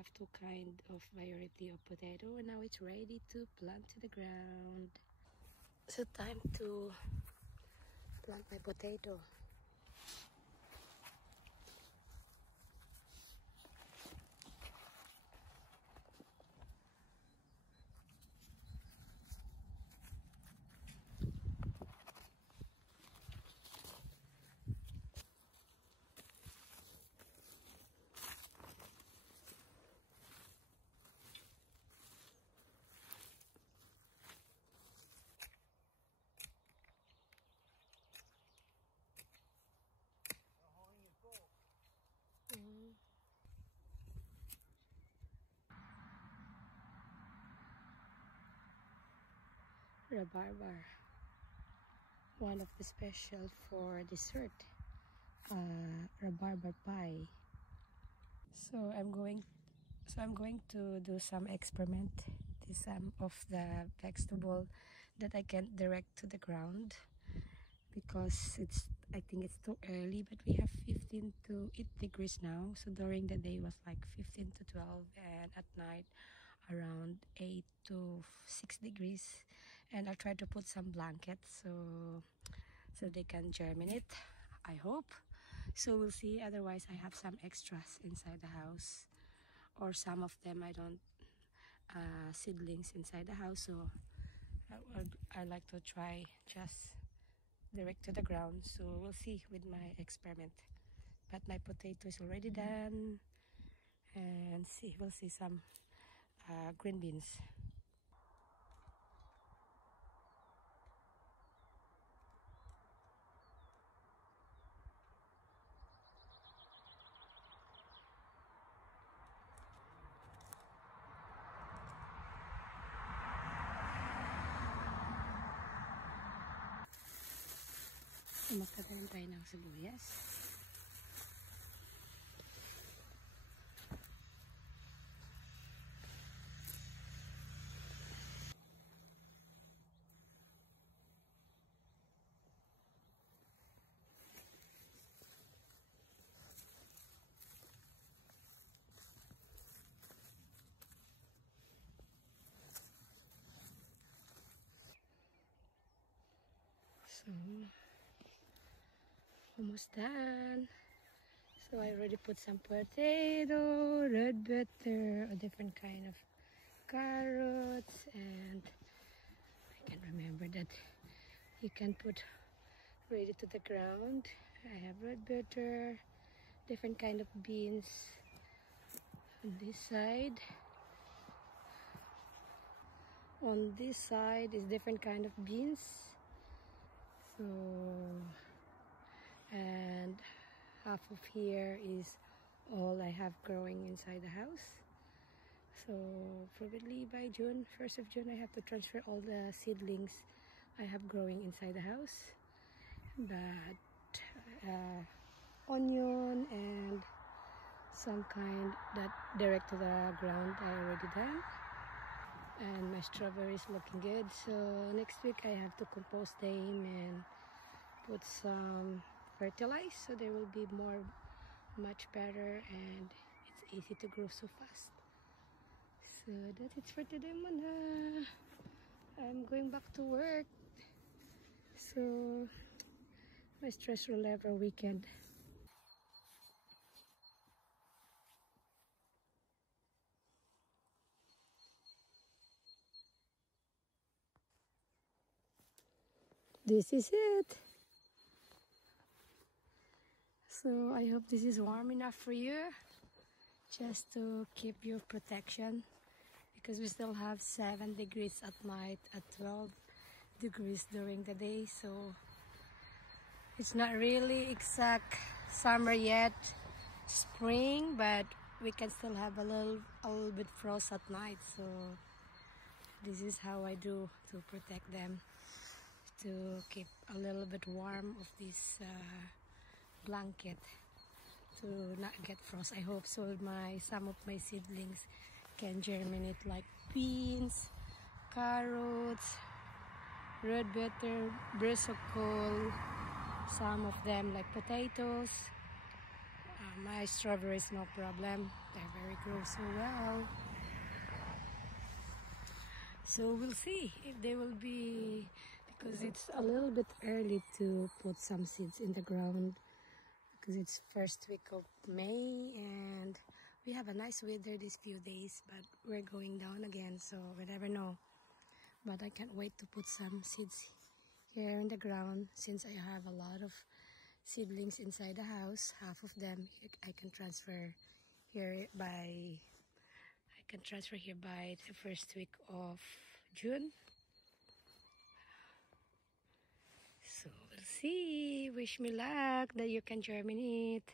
have two kind of variety of potato, and now it's ready to plant to the ground. So time to plant my potato. Rhabarber, one of the special for dessert, rhabarber pie. So I'm going to do some experiment. This some of the vegetable that I can direct to the ground because I think it's too early, but we have 15 to 8 degrees now. So during the day was like 15 to 12, and at night around 8 to 6 degrees. And I'll try to put some blankets so they can germinate, I hope. So we'll see. Otherwise I have some extras inside the house, or some of them I don't seedlings inside the house, so I like to try just direct to the ground. So we'll see with my experiment. But my potato is already done, and we'll see some green beans. Magkakaroon tayo ng sibuyas. So almost done. So I already put some potato, red butter, a different kind of carrots, and I can remember that you can put ready to the ground. I have red butter, different kind of beans on this side. On this side is different kind of beans. So, and half of here is all I have growing inside the house. So probably by June, 1st of June, I have to transfer all the seedlings I have growing inside the house. But onion and some kind that direct to the ground I already done. And my strawberries looking good. So next week I have to compost them and put some fertilizer, so they will be much better, and it's easy to grow so fast. So that's it for today, Mona. I'm going back to work. So my stress reliever weekend. This is it. So I hope this is warm enough for you, just to keep your protection, because we still have 7 degrees at night, at 12 degrees during the day. So it's not really exact summer yet, spring, but we can still have a little bit frost at night. So this is how I do to protect them, to keep a little bit warm of this blanket, to not get frost. I hope so some of my seedlings can germinate, like beans, carrots, red butter, broccoli, some of them like potatoes, my strawberries, no problem. They're very grow so well. So we'll see if they will be, because it's a little bit early to put some seeds in the ground because it's first week of May and we have a nice weather these few days, but we're going down again, so we never know. But I can't wait to put some seeds here in the ground since I have a lot of seedlings inside the house. Half of them I can transfer here by the first week of June. So we'll see. Wish me luck that you can germinate.